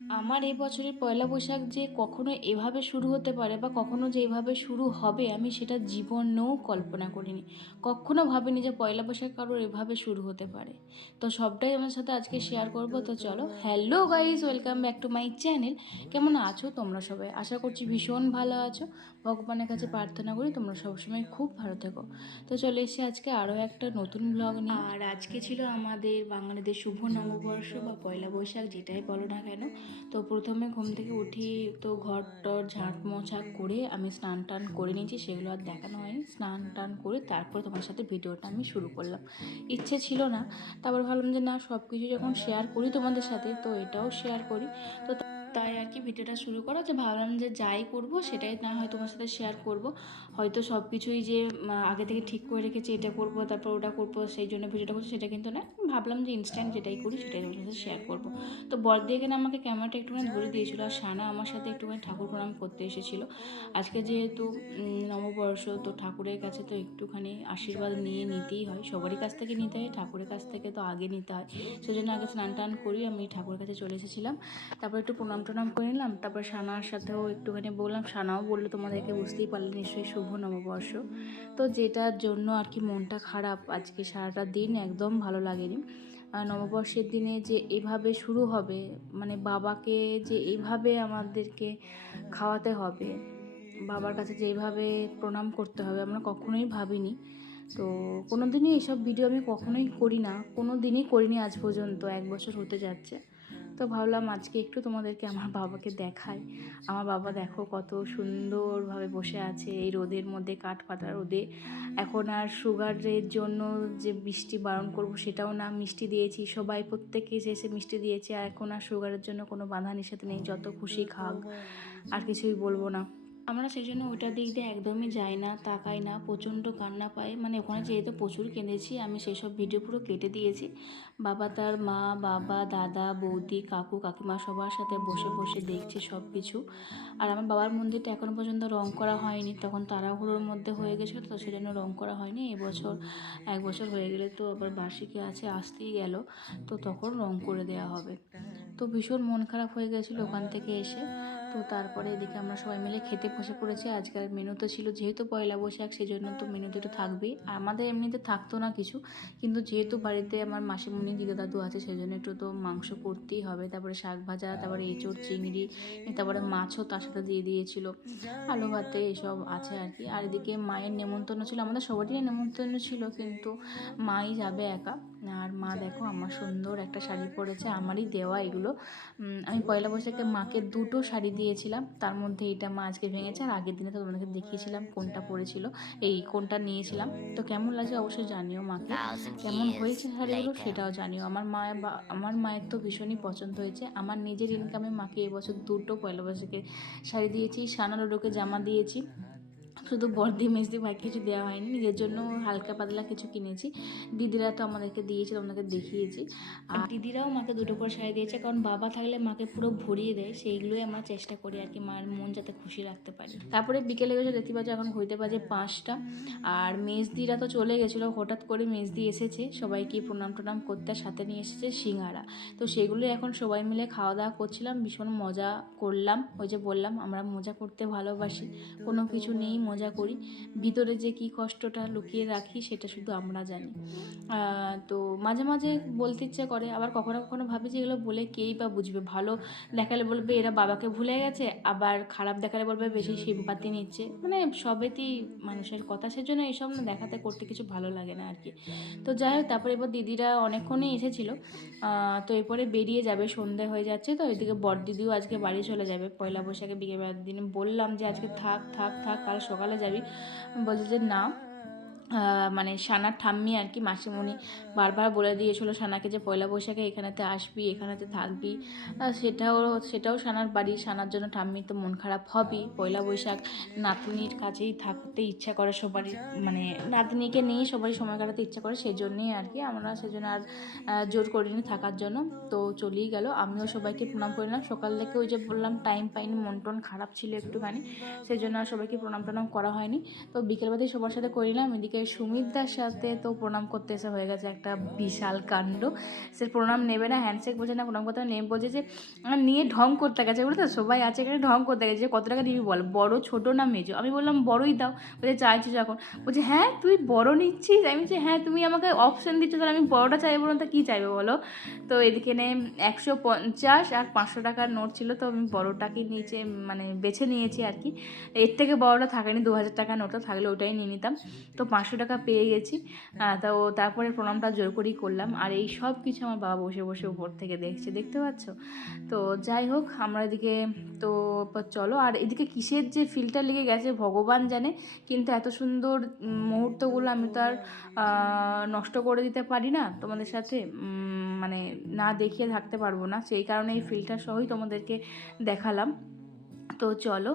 আমার এই বছরের পয়লা বৈশাখ যে কখনো এভাবে শুরু হতে পারে বা কখনো যে এভাবে শুরু হবে আমি সেটা জীবনেও কল্পনা করিনি। কখনো ভাবিনি যে পয়লা বৈশাখ কারোর এভাবে শুরু হতে পারে। তো সবটাই আমার সাথে আজকে শেয়ার করব। তো চলো, hello guys, welcome back to my channel. কেমন আছো তোমরা সবাই? আশা করছি ভীষণ ভালো আছো। ভগবানের কাছে প্রার্থনা করি তোমরা সবসময় খুব ভালো থেকো। তো চলে এসেছি আজকে আরও একটা নতুন ব্লগ নিয়ে। আর আজকে ছিল আমাদের বাঙালিদের শুভ নববর্ষ বা পয়লা বৈশাখ, যেটাই বলো না কেন। তো প্রথমে ঘুম থেকে উঠি, তো ঘর টর ঝাঁট মোছা করে আমি স্নান টান করে নিয়েছি, সেগুলো আর দেখানো হয়নি। স্নান টান করে তারপর তোমার সাথে ভিডিওটা আমি শুরু করলাম। ইচ্ছে ছিল না, তারপর ভাবলাম যে না, সব কিছু যখন শেয়ার করি তোমাদের সাথে তো এটাও শেয়ার করি। তো তাই আর কি ভিডিওটা শুরু করা, যে ভাবলাম যে যাই করব সেটাই না হয় তোমার সাথে শেয়ার করব। হয়তো সব কিছুই যে আগে থেকে ঠিক করে রেখেছি, এটা করব তারপর ওটা করব সেই জন্য ভিডিওটা করছি, সেটা কিন্তু না। ভাবলাম যে ইনস্ট্যান্ট যেটাই করি সেটাই তোমার সাথে শেয়ার করব। তো বড়দি এখানে আমাকে ক্যামেরাটা একটুখানি ধরে দিয়েছিল, আর সানা আমার সাথে একটুখানি ঠাকুর প্রণাম করতে এসেছিলো। আজকে যেহেতু নববর্ষ, তো ঠাকুরের কাছে তো একটুখানি আশীর্বাদ নিয়ে নিতেই হয়, সবারই কাছ থেকে নিতে হয়, ঠাকুরের কাছ থেকে তো আগে নিতে হয়। সেজন্য আগে স্নান টান করি আমি ঠাকুরের কাছে চলে এসেছিলাম। তারপর একটু প্রণাম টনাম করে নিলাম। তারপর সানার সাথেও একটুখানি বললাম, সানাও বললো তোমাদেরকে বুঝতেই পারলে নিশ্চয়ই শুভ নববর্ষ। তো যেটার জন্য আর কি মনটা খারাপ, আজকে সারাটা দিন একদম ভালো লাগেনি। নববর্ষের দিনে যে এভাবে শুরু হবে, মানে বাবাকে যে এইভাবে আমাদেরকে খাওয়াতে হবে, বাবার কাছে যে এইভাবে প্রণাম করতে হবে, আমরা কখনোই ভাবিনি। তো কোনো দিনই এইসব ভিডিও আমি কখনোই করি না, কোনো দিনই করিনি আজ পর্যন্ত, 1 বছর হতে যাচ্ছে। তো ভাবলাম আজকে একটু তোমাদেরকে আমার বাবাকে দেখাই। আমার বাবা দেখো কত সুন্দরভাবে বসে আছে এই রোদের মধ্যে, কাঠ ফাটা রোদে। এখন আর সুগারের জন্য যে মিষ্টি বারণ করব সেটাও না, মিষ্টি দিয়েছি, সবাই প্রত্যেকে এসে এসে মিষ্টি দিয়েছে। আর এখন আর সুগারের জন্য কোনো বাধা নিষেধ নেই, যত খুশি খাক, আর কিছুই বলবো না। আমরা সেই জন্য ওইটার দিক দিয়ে একদমই যাই না, তাকাই না, প্রচণ্ড কান্না পাই। মানে ওখানে যেহেতু প্রচুর কেঁদেছি, আমি সেই সব ভিডিও পুরো কেটে দিয়েছি। বাবা তার মা, বাবা, দাদা, বৌদি, কাকু, কাকিমা সবার সাথে বসে বসে দেখছে সব কিছু। আর আমার বাবার মন্দিরটা এখনও পর্যন্ত রং করা হয়নি, তখন তাড়াহুড়োর মধ্যে হয়ে গেছিলো, তো সেজন্য রং করা হয়নি। এবছর 1 বছর হয়ে গেলে তো আবার বার্ষিকী আছে, আসতেই গেল, তো তখন রং করে দেওয়া হবে। তো ভীষণ মন খারাপ হয়ে গেছিলো ওখান থেকে এসে। তো তারপরে এদিকে আমরা সবাই মিলে খেতে বসে পড়েছি। আজকের মেনুতে ছিল, যেহেতু পয়লা বৈশাখ সেই জন্য তো মেনুতে তো থাকবেই। আমাদের এমনিতে থাকতো না কিছু, কিন্তু যেহেতু বাড়িতে আমার মাসিমণি, দিদা, দাদু আছে সেই জন্য একটু তো মাংস করতেই হবে। তারপরে শাক ভাজা, তারপরে এঁচোড়, চিংড়ি, তারপরে মাছও তার সাথে দিয়ে দিয়েছিল, আলু ভাতে এসব আছে আর কি। আর এদিকে মায়ের নেমন্তন্ন ছিল, আমাদের সবারই নেমন্তন্ন ছিল, কিন্তু মাই যাবে একা। আর মা দেখো আমার সুন্দর একটা শাড়ি পরেছে, আমারই দেওয়া এগুলো। আমি পয়লা বৈশাখে মাকে দুটো শাড়ি দিয়েছিলাম, তার মধ্যে এটা মা আজকে ভেঙেছে। আর আগের দিনে তো তোমাদেরকে দেখিয়েছিলাম কোনটা পরেছিল, এই কোনটা নিয়েছিলাম। তো কেমন লাগছে অবশ্যই জানিও, মাকে কেমন হয়েছে শাড়িগুলো সেটাও জানিও। আমার মায়ের তো ভীষণই পছন্দ হয়েছে। আমার নিজের ইনকামে মাকে এবছর দুটো পয়লা বৈশাখে শাড়ি দিয়েছি, সানারোকে জামা দিয়েছি। শুধু বর্দি মেজদি ভাই কিছু দেওয়া হয়নি, নিজের জন্য হালকা পাতলা কিছু কিনেছি। দিদিরা তো আমাদেরকে দিয়েছে, তোমাদেরকে দেখিয়েছি। আর দিদিরাও মাকে দুটো করে শাড়ি দিয়েছে, কারণ বাবা থাকলে মাকে পুরো ভরিয়ে দেয়, সেইগুলোই আমরা চেষ্টা করি আর কি, মায়ের মন যাতে খুশি রাখতে পারি। তারপরে বিকেলে গেছে, দেখতে পাচ্ছ এখন ঘড়িতে বাজে 5টা। আর মেজদিরা তো চলে গেছিলো, হঠাৎ করে মেজদি এসেছে সবাইকে প্রণাম টনাম করতে, সাথে নিয়ে এসেছে সিঙ্গারা। তো সেগুলো এখন সবাই মিলে খাওয়া দাওয়া করছিলাম, ভীষণ মজা করলাম। ওই যে বললাম আমরা মজা করতে ভালোবাসি, কোনো কিছু নেই মজা করি, ভিতরে যে কী কষ্টটা লুকিয়ে রাখি সেটা শুধু আমরা জানি। তো মাঝে মাঝে বলতে ইচ্ছে করে, আবার কখনো কখনো ভাবি যে এগুলো বলে কেই বা বুঝবে, ভালো দেখালে বলবে এরা বাবাকে ভুলে গেছে, আবার খারাপ দেখালে বলবে বেশি সিম্পাতি নিচ্ছে, মানে সবেতেই মানুষের কথা, সেজন্য এইসব না দেখাতে করতে কিছু ভালো লাগে না আর কি। তো যাই হোক, তারপরে এবার দিদিরা অনেকক্ষণই এসেছিলো। তো এরপরে বেরিয়ে যাবে, সন্ধে হয়ে যাচ্ছে। তো এদিকে বড়দিদিও আজকে বাড়ি চলে যাবে পয়লা বৈশাখে বিকেলবেলার দিনে। বললাম যে আজকে থাক থাক থাক, কাল সকালে যাবি। বলছে যে না, মানে সানার ঠাম্মি আর কি, মাসিমণি বারবার বলে দিয়েছিলো সানাকে যে পয়লা বৈশাখে এখানেতে আসবি, এখানেতে থাকবি। সেটাও সানার বাড়ি, সানার জন্য ঠাম্মির তো মন খারাপ হবেই। পয়লা বৈশাখ নাতনির কাছেই থাকতে ইচ্ছা করে সবারই, মানে নাতনিকে নিয়েই সবারই সময় কাটাতে ইচ্ছা করে, সেই জন্যেই আর কি। আমরা সেজন্য আর জোর করিনি থাকার জন্য, তো চলেই গেল। আমিও সবাইকে প্রণাম করে নিলাম। সকাল থেকে ওই যে বললাম টাইম পাইনি, মন টন খারাপ ছিল একটুখানি, সেই জন্য আর সবাইকে প্রণাম টনাম করা হয়নি। তো বিকেলবেলাতেই সবার সাথে করে নিলাম। এদিকে সুমিতদার সাথে তো প্রণাম করতে এসে হয়ে গেছে একটা বিশাল কাণ্ড। সে প্রণাম নেবে না, হ্যান্ডশেক বলছে না, প্রণাম করতে নেবে, বলছে যে নিয়ে ঢং করতে গেছে, বুঝলো তো, সবাই আছে এখানে ঢং করতে গেছে যে কত টাকা নিবি বল, বড় ছোট না মেজো। আমি বললাম বড়ই দাও। বলছে চাইছো যখন, বলছে হ্যাঁ তুই বড় নিচ্ছিস। আমি বলছি হ্যাঁ তুমি আমাকে অপশান দিচ্ছ, তাহলে আমি বড়টা চাইবো না তো কী চাইবে বলো। তো এদিকে 150 আর 500 টাকার নোট ছিল, তো আমি বড়টাকে নিচে মানে বেছে নিয়েছি আর কি। এর থেকে বড়টা থাকেনি, 2000 টাকা নোটটা থাকলে ওটাই নিয়ে নিতাম। তো 500 টাকা পেয়ে গেছি। তো তারপরে প্রণামটা জোর করেই করলাম। আর এই সব কিছু আমার বাবা বসে বসে উপর থেকে দেখছে, দেখতে পাচ্ছ। তো যাই হোক, আমরা এদিকে তো চলো। আর এদিকে কিসের যে ফিল্টার লেগে গেছে ভগবান জানে, কিন্তু এত সুন্দর মুহূর্তগুলো আমি তো আর নষ্ট করে দিতে পারি না তোমাদের সাথে, মানে না দেখিয়ে থাকতে পারবো না, সেই কারণে এই ফিল্টার সহই তোমাদেরকে দেখালাম। তো চলো,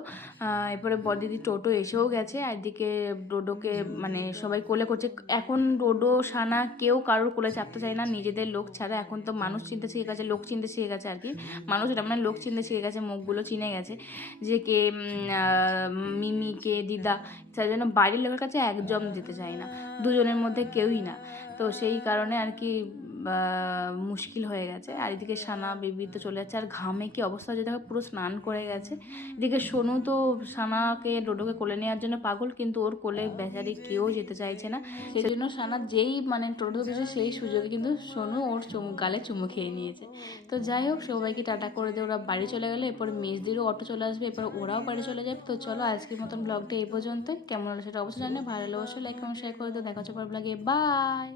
এরপরে বদিদি টোটো এসেও গেছে, আর এদিকে ডোডোকে মানে সবাই কোলে করছে। এখন ডোডো সানা কেউ কারোর কোলে চাপতে চায় না নিজেদের লোক ছাড়া। এখন তো মানুষ চিনতে শিখে গেছে, লোক চিনতে শিখে গেছে আর কি। মানুষ এটা মানে লোক চিনতে শিখে গেছে, মুখগুলো চিনে গেছে যে কে মিমি, কে দিদা। তার জন্য বাড়ির লোকের কাছে একদম যেতে চায় না, দুজনের মধ্যে কেউই না। তো সেই কারণে আর কি মুশকিল হয়ে গেছে। আর এদিকে সানা বেবি তো চলে যাচ্ছে, আর ঘামে কি অবস্থা হয়েছে দেখো, পুরো স্নান করে গেছে। এদিকে সোনু তো সানাকে ডোডোকে কোলে নেওয়ার জন্য পাগল, কিন্তু ওর কোলে বেচারি কেউ যেতে চাইছে না। সেই জন্য সানা যেই মানে টোটো ধরেছে সেই সুযোগে কিন্তু সোনু ওর গালে চুমু খেয়ে নিয়েছে। তো যাই হোক, সবাইকে টাটা করে দিয়ে ওরা বাড়ি চলে গেলো। এরপর মেজদিরও অটো চলে আসবে, এরপর ওরাও বাড়ি চলে যাবে। তো চলো, আজকের মতন ব্লগটা এই পর্যন্তই। কেমন হলো সেটা অবশ্যই জানে, ভালো হলে অবশ্যই লাইক কমেন্ট শেয়ার করে দিও। দেখা হচ্ছে পর ব্লগে, বাই।